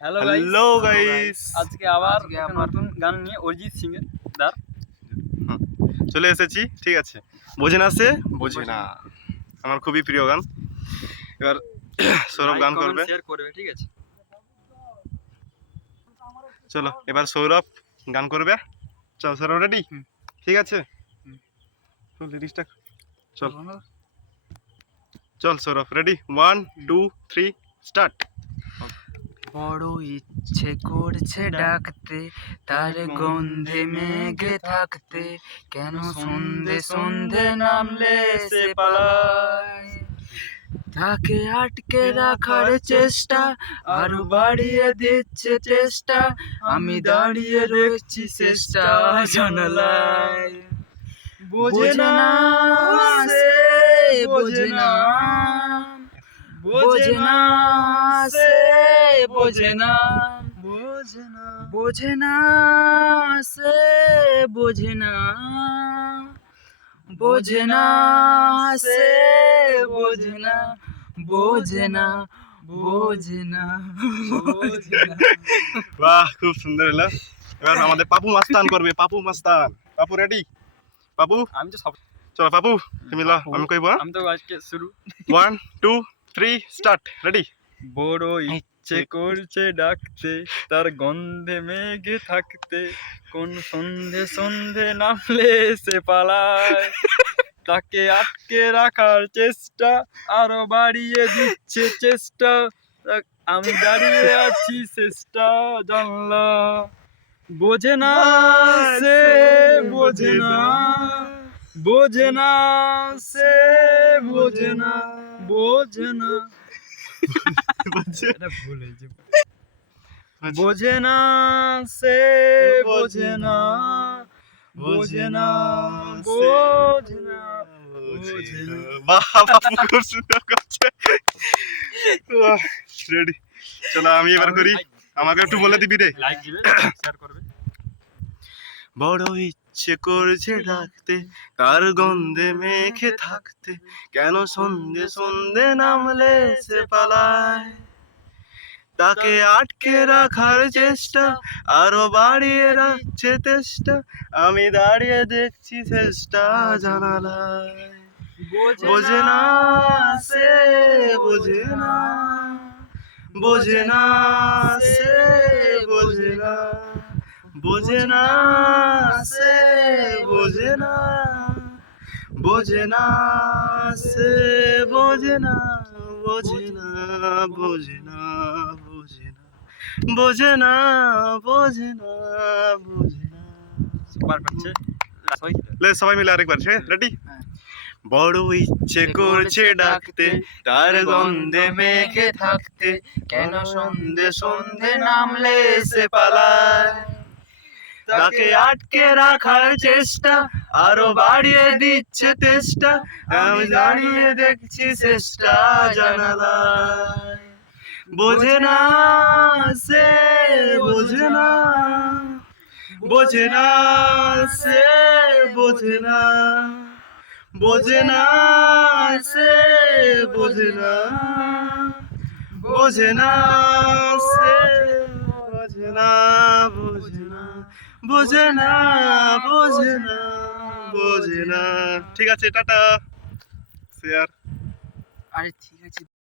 Hello hello guys, আজকে আবার একটা নতুন গান নিয়ে অরিজিৎ সিং এর চলে এসেছি। ঠিক আছে, বোঝে না সে বোঝে না, আমার খুবই প্রিয় গান। এবার সৌরভ গান করবে, শেয়ার করবে, ঠিক আছে? চলো এবার সৌরভ গান করবে। চল সৌরভ, রেডি? ঠিক আছে, চল লিরিক্সটা চল চল সৌরভ, রেডি? 1 2 3 স্টার্ট। বড় ইচ্ছে করছে ডাকতে, তার গন্ধে মেঘে থাকতে, কেন সন্ধে সন্ধে নামলে সে পালায়। তাকে আটকে রাখার চেষ্টা আরো বাড়িয়ে দিচ্ছে চেষ্টা, আমি দাঁড়িয়ে রয়েছি চেষ্টা জানালায়। বোঝে না সে, বোঝে না, বোঝে না সে, বোঝে না, বোঝে না, বোঝে না সে, বোঝে না, বোঝে না সে, বোঝে না, বোঝে না, বোঝে না, বোঝে না। বাহ, খুব সুন্দর হলো। এবার আমাদের পাপু মাস্তান করবে। পাপু মাস্তান, পাপু রেডি? পাপু, আমি তো সব চলো পাপু তুমি লা, আমি কইব। আমি তো আজকে শুরু। 1 2 3 স্টার্ট, রেডি? বড় ইচ্ছে করছে ডাকতে, তার গন্ধে মেঘে থাকতে, কোন সন্ধে সন্ধে নামলে সে পালায়। তাকে আটকে রাখার চেষ্টা আরো বাড়িয়ে দিচ্ছে চেষ্টা, আমি দাঁড়িয়ে আছি চেষ্টা জানলা। বোঝে না সে, বোঝে না, বোঝে না সে, বোঝে না, বোঝে না, এটা ভুল হয়েছে। বোঝে না সে, বোঝে না, বোঝে না, বোঝে না, বোঝে না। বাহ, পাপু খুব সুন্দর করছে। রেডি? চলো আমি এবার করি, আমাকে একটু বলে দিবি রে। লাইক দিলে শেয়ার করবে। বড় ইচ্ছে করছে ডাকতে, তার গন্ধে মেখে থাকতে, কেন সন্ধে সন্ধে নামলে সে পালায়। তাকে আটকে রাখার চেষ্টা আরো বাড়িয়ে রাখছে চেষ্টা, আমি দাঁড়িয়ে দেখছি চেষ্টা জানালায়। বোঝে না সে, বোঝে না, বোঝে না সে, বোঝে না, বোঝে না সে, বোঝে না, বোঝে না সে, বোঝে না, বোঝে না, বোঝে না, বোঝে না, বোঝে না, বোঝে না, বোঝে না। সুপার করছে। লে সবাই মিলে আরেকবার, রেডি? বড় ইচ্ছে করছে ডাকতে, তার গন্ধে মেঘে থাকতে, কেন সন্ধে সন্ধে নামলে সে পালায়। তাকে আটকে রাখার চেষ্টা আরো বাড়িয়ে দিচ্ছে চেষ্টা, আমি দাঁড়িয়ে দেখছি চেষ্টা জানালায়। বোঝে না সে, বোঝে না, বোঝে না সে, বোঝে না, বোঝে না সে, বোঝে না, বোঝে না সে, বোঝে না, বোঝে না, বোঝে না, বোঝে না, বোঝে না। ঠিক আছে, টাটা, শেয়ার। আরে ঠিক আছে।